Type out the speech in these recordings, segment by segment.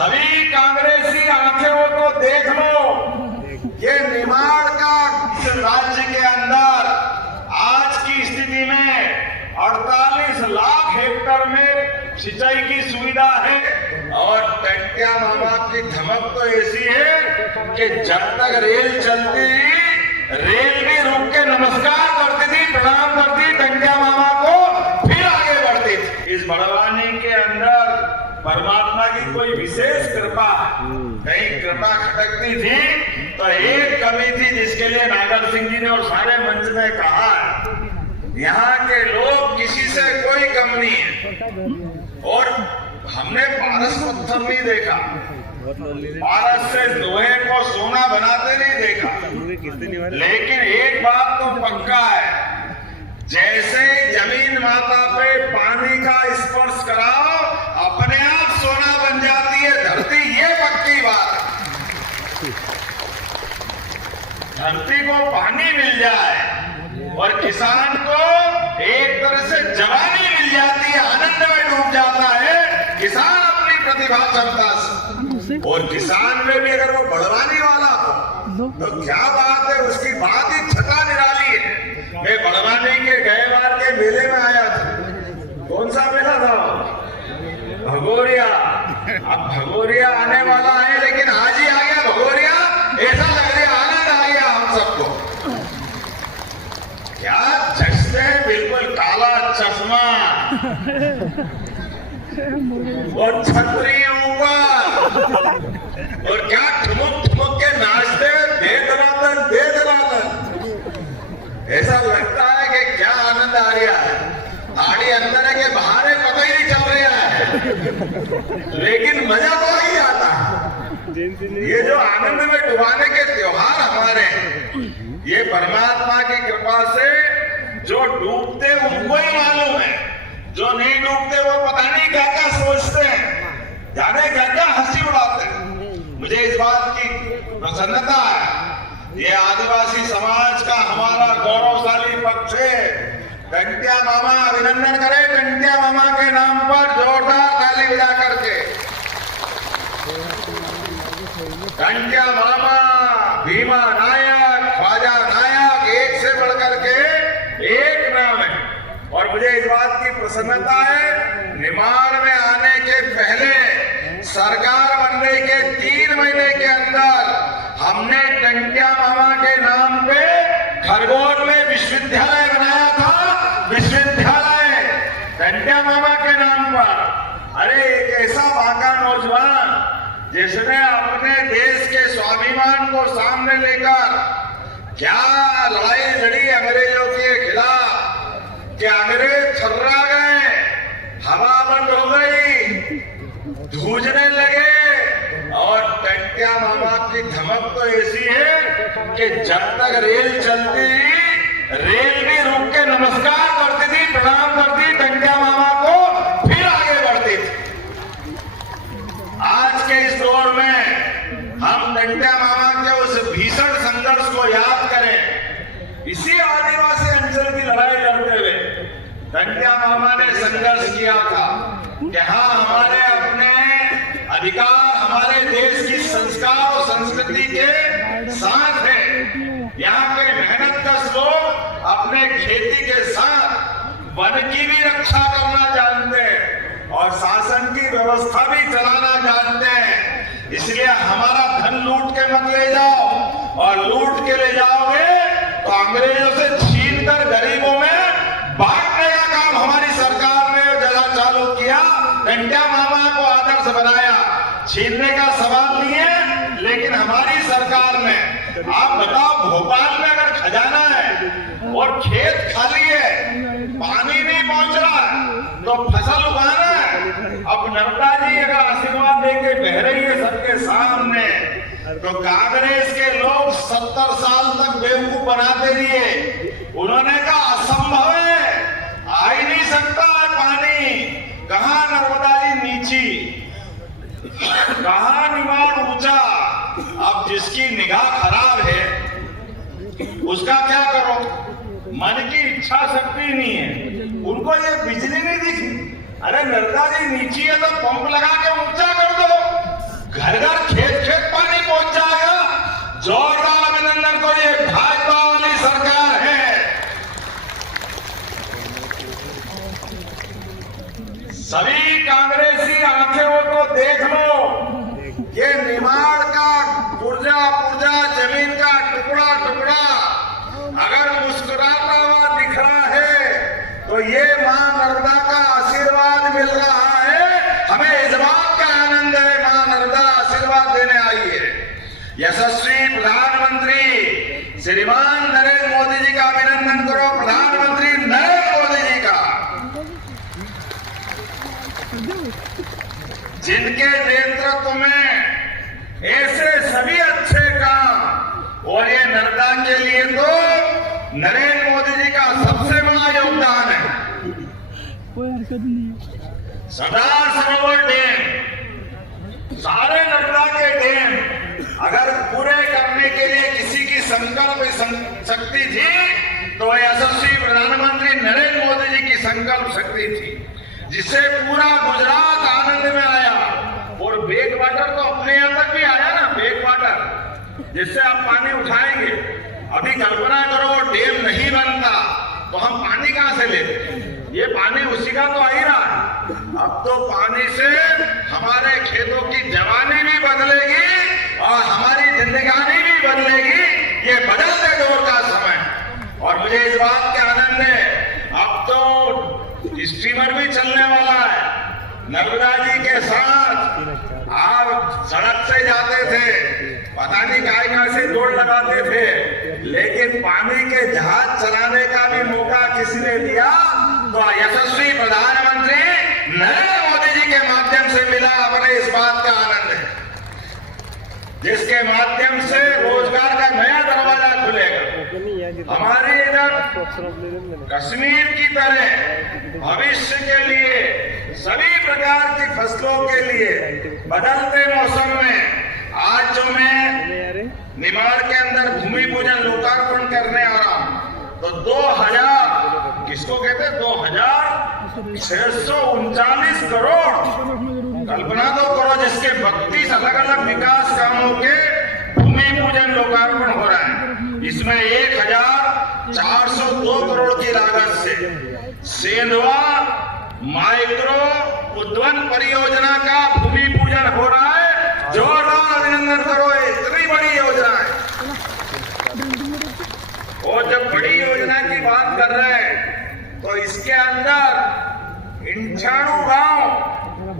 सभी कांग्रेसी आंखें हो तो देख लो, ये निमाड़ का राज्य के अंदर आज की स्थिति में 48 लाख हेक्टेयर में सिंचाई की सुविधा है और टंट्या मामा की धमक तो ऐसी है कि जब तक रेल चलती रेल भी रुक के नमस्कार करती थी, प्रणाम करती टंट्या मामा को, फिर आगे बढ़ती थी। इस बड़वानी के अंदर परमात्मा की कोई विशेष कृपा, कहीं कृपा खटकती थी तो एक कमी थी जिसके लिए नागर सिंह जी ने और सारे मंच में कहा यहाँ के लोग किसी से कोई कम नहीं है। और हमने पारस पत्थर नहीं देखा, पारस से लोहे को सोना बनाते नहीं देखा, लेकिन एक बात तो पक्का है, जैसे जमीन माता पे पानी का स्पर्श कराओ अपने आप सोना बन जाती है धरती, ये पक्की बात है। धरती को पानी मिल जाए और किसान को एक तरह से जवानी मिल जाती है, आनंद में डूब जाता है किसान अपनी प्रतिभा क्षमता से। और किसान में भी अगर वो बड़वानी वाला हो तो क्या बात है, उसकी बात ही छटा निराली है। मैं बड़वानी के गए बार के मेले में आया था। कौन सा मेला था? भगोरिया। अब भगोरिया आने वाला है लेकिन आज ही आ गया भगोरिया, ऐसा लग रहा है आनंद आ गया हम सबको। क्या जश्न है, बिल्कुल काला चश्मा और छतरी ऊपर और क्या ठुमुक ठुमुक के नाचते दे दनादन दे दनादन। ऐसा लगता है कि क्या आनंद आ रहा है, गाड़ी अंदर है कि बाहर है पता ही नहीं चल रहा है, लेकिन मजा तो ही आता है। ये जो आनंद में डुबाने के त्योहार हमारे हैं, ये परमात्मा की कृपा से जो डूबते उनको ही मालूम है, जो नहीं डूबते वो पता नहीं क्या क्या सोचते हैं, जाने क्या क्या हंसी उड़ाते हैं। मुझे इस बात की प्रसन्नता है, ये आदिवासी समाज का हमारा गौरवशाली पक्ष है। टंट्या मामा, अभिनंदन करें टंट्या मामा के नाम पर जोरदार ताली बजा करके। टंट्या मामा, भीमा नायक, ख्वाजा नायक, एक से बढ़कर के एक नाम है। और मुझे इस बात की प्रसन्नता है, निमाड़ में आने के पहले सरकार बनने के 3 महीने के अंदर हमने टंट्या मामा के नाम पे खरगोन में विश्वविद्यालय बनाया था। विश्वविद्यालय टंट्या मामा के नाम पर। अरे एक ऐसा बाका नौजवान जिसने अपने देश के स्वाभिमान को सामने लेकर क्या लड़ाई लड़ी अंग्रेजों के खिलाफ, कि अंग्रेज छर्रा गए, हवा बंद हो गई, जूझने लगे। और टंट्या मामा की धमक तो ऐसी है कि जब तक रेल चलती रेल भी रुक के नमस्कार करती थी, प्रणाम करती टंट्या मामा को, फिर आगे बढ़ती थी। आज के इस दौर में हम टंट्या मामा के उस भीषण संघर्ष को याद करें। इसी आदिवासी अंचल की लड़ाई लड़ते हुए टंट्या मामा ने संघर्ष किया था कि हाँ, हमारे अपने अधिकार हमारे देश की संस्कार और संस्कृति के साथ है। यहाँ के मेहनतकश लोग अपने खेती के साथ वन की भी रक्षा करना जानते हैं और शासन की व्यवस्था भी चलाना जानते हैं। इसलिए हमारा धन लूट के मत ले जाओ, और लूट के ले जाओगे तो अंग्रेजों से छीन कर गरीबों में बांटने का काम हमारी सरकार ने जरा चालू किया। टंट्या मामा को आदर्श बनाया, छीनने का सवाल नहीं है, लेकिन हमारी सरकार में आप बताओ, भोपाल में अगर खजाना है और खेत खाली है, पानी नहीं पहुंच रहा है, तो फसल उगाना है। अब नर्मदा जी अगर आशीर्वाद देके बह रही है सबके सामने, तो कांग्रेस के लोग 70 साल तक बेवकूफ बनाते रहे। उन्होंने कहा असंभव है, आ ही नहीं सकता है पानी। कहाँ नर्मदा जी नीची, कहाँ निमाड़ ऊंचा। अब जिसकी निगाह खराब है उसका क्या करो, मन की इच्छा शक्ति नहीं है, उनको ये बिजली नहीं दिखी। अरे नर्मदा जी नीची है तो पंप लगा के ऊंचा कर दो। सभी कांग्रेसी आंखें हो तो देख लो, ये निमाड़ का पुर्जा पुर्जा जमीन का टुकड़ा टुकड़ा अगर मुस्कुराता हुआ दिख रहा है तो ये मां नर्मदा का आशीर्वाद मिल रहा है। हमें इस बात का आनंद है, मां नर्मदा आशीर्वाद देने आई है। यशस्वी प्रधानमंत्री श्रीमान नरेंद्र मोदी जी का अभिनंदन करो, प्रधानमंत्री नरेंद्र मोदी जी का, जिनके नेतृत्व में ऐसे सभी अच्छे काम, और ये नर्मदा के लिए तो नरेंद्र मोदी जी का सबसे बड़ा योगदान है। सरदार सरोवर डैम, सारे नर्मदा के डैम अगर पूरे करने के लिए किसी की संकल्प शक्ति थी तो यशस्वी प्रधानमंत्री नरेंद्र मोदी जी की संकल्प शक्ति थी, जिससे पूरा गुजरात आनंद में आया। और बैक वाटर तो अपने यहां तक भी आया ना, बैक वाटर जिससे आप पानी उठाएंगे। अभी कल्पना करो डैम नहीं बनता तो हम पानी कहां से लेते? ये पानी उसी का तो आ ही रहा है। अब तो पानी से हमारे खेतों की जवानी भी बदलेगी और हमारी जिंदगानी भी बदलेगी। ये बदलते दौर का समय, और मुझे इस बात का आनंद है, अब तो स्टीमर भी चलने वाला है। नर्मदा जी के साथ आप सड़क से जाते थे, पता नहीं कहाँ से जोड़ लगाते थे, लेकिन पानी के जहाज चलाने का भी मौका किसने दिया? तो यशस्वी प्रधानमंत्री नरेंद्र मोदी जी के माध्यम से मिला। अपने इस बात का आनंद है, जिसके माध्यम से रोजगार का नया दरवाजा खुलेगा। हमारे इधर कश्मीर की तरह भविष्य के लिए सभी प्रकार की फसलों के लिए बदलते मौसम में आज जो मैं निमाड़ के अंदर भूमि पूजन लोकार्पण करने आ रहा हूं, तो 2000 किसको कहते हैं, 2639 करोड़, कल्पना तो करो, जिसके 32 अलग अलग विकास कामों के भूमि पूजन लोकार्पण हो रहा है। इसमें 1402 करोड़ की लागत से सेंधवा माइक्रो उद्वन परियोजना का भूमि पूजन हो रहा है। जोरदार अभिनंदन करो, इतनी बड़ी योजना है। और जब बड़ी योजना की बात कर रहे हैं तो इसके अंदर 98 गांव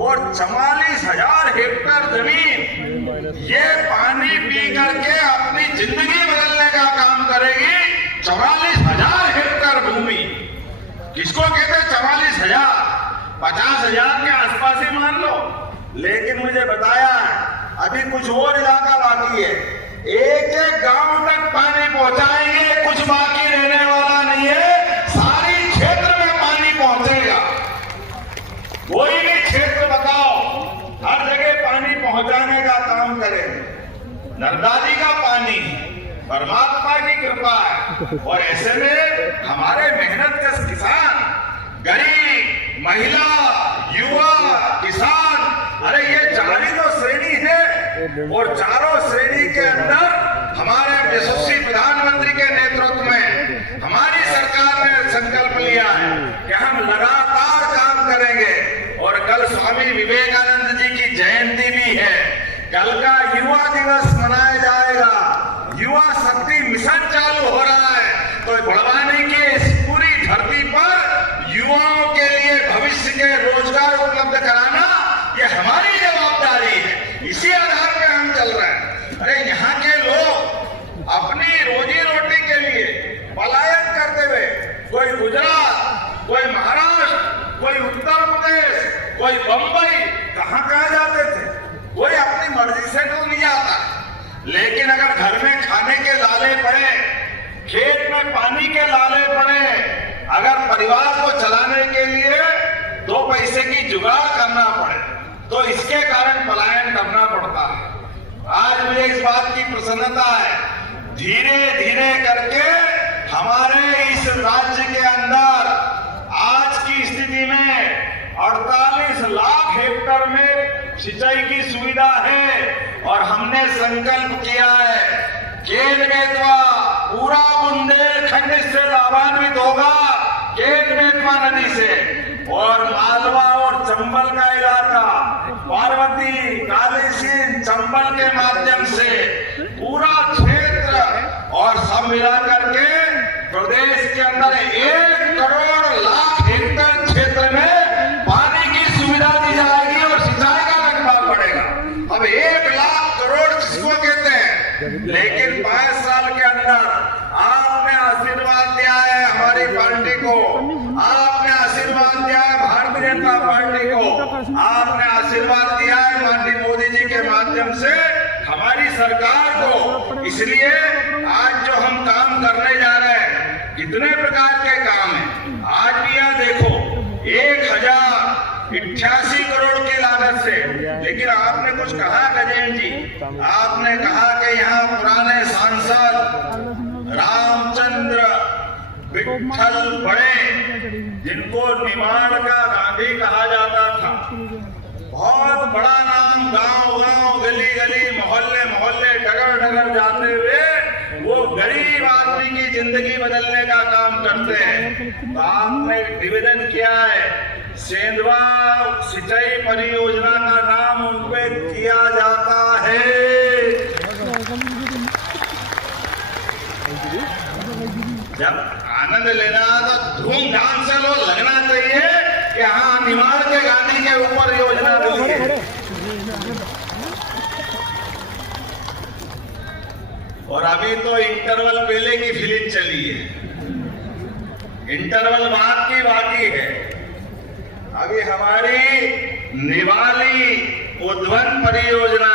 और 44,000 हेक्टेयर जमीन ये पानी पी करके अपनी जिंदगी बदलने का काम करेगी। 44,000 हेक्टेयर भूमि किसको कहते हैं? 44,000, 50,000 के आसपास ही मान लो। लेकिन मुझे बताया अभी कुछ और इलाका बाकी है, एक एक गांव तक पानी पहुंचाएंगे, कुछ बाकी रहने वाला नहीं है। सारी क्षेत्र में पानी पहुंचेगा। कोई भी क्षेत्र बताओ, हर जगह पानी पहुंचाने का काम करें। नर्मदा जी का पानी परमात्मा की कृपा है, और ऐसे में हमारे मेहनत के किसान, गरीब, महिला, युवा, किसान, अरे ये चार ही तो श्रेणी है, और चारों श्रेणी के अंदर हमारे यशस्वी प्रधानमंत्री के नेतृत्व में हमारी सरकार ने संकल्प लिया है कि हम लगातार काम करेंगे। और कल स्वामी विवेकानंद जी की जयंती भी है, कल का युवा दिवस मनाया जाएगा। युवा शक्ति मिशन चालू हो रहा है, तो बढ़वानी की इस पूरी धरती पर युवाओं के लिए भविष्य के रोजगार उपलब्ध कराना ये हमारी जवाबदारी है। इसी आधार पे हम चल रहे हैं। अरे यहाँ के लोग अपनी रोजी रोटी के लिए पलायन करते हुए, कोई गुजरात, कोई महाराष्ट्र, कोई उत्तर प्रदेश, कोई बंबई, कहाँ जाते थे। कोई अपनी मर्जी से तो नहीं आता, लेकिन अगर घर में खाने के लाले पड़े, खेत में पानी के लाले पड़े, अगर परिवार को चलाने के लिए 2 पैसे की जुगाड़ करना पड़े, तो इसके कारण पलायन करना पड़ता है। आज मुझे इस बात की प्रसन्नता है, धीरे धीरे करके हमारे इस राज्य के अंदर आज की स्थिति में 48 लाख हेक्टेयर में सिंचाई की सुविधा है। और हमने संकल्प किया है केन बेतवा पूरा बुंदेलखंड इससे लाभान्वित होगा। केन बेतवा नदी से और मालवा और चंबल का इलाका, पार्वती, कालीसिंध, चंबल के माध्यम से पूरा क्षेत्र और सब मिलाकर के प्रदेश के अंदर 1 करोड़ लाख हेक्टेयर क्षेत्र में पानी की सुविधा दी जाएगी और सिंचाई का रकबा बढ़ेगा। अब 1 लाख करोड़ किसको कहते हैं? लेकिन 5 साल के अंदर आपने आशीर्वाद दिया है हमारी पार्टी को, आपने आशीर्वाद दिया है भारतीय जनता पार्टी को, आपने आशीर्वाद दिया है माननीय मोदी जी के माध्यम से हमारी सरकार को। इसलिए आज जो हम काम करने जा रहे हैं, कितने प्रकार के काम हैं। आज भी यह देखो 1088 करोड़ की लागत से, लेकिन आपने कुछ कहा गजेंद्र जी, आपने कहा कि यहाँ पुराने सांसद रामचंद्र विठल बड़े, जिनको निमाड़ का गांधी कहा जाता था, बहुत बड़ा नाम, गांव गांव, गली गली, मोहल्ले मोहल्ले, डगर डगर जाते हुए वो गरीब आदमी की जिंदगी बदलने का काम करते हैं। तो आपने निवेदन किया है सेंधवा सिंचाई परियोजना का नाम उन पे किया जाता है। जब आनंद लेना तो धूमधाम से लो, लगना चाहिए कि हाँ निमाड़ के गांधी के ऊपर योजना बनी है। और अभी तो इंटरवल पहले की फिल्म चली है, इंटरवल बाद की बाकी है। अभी हमारी निवाली उद्वन परियोजना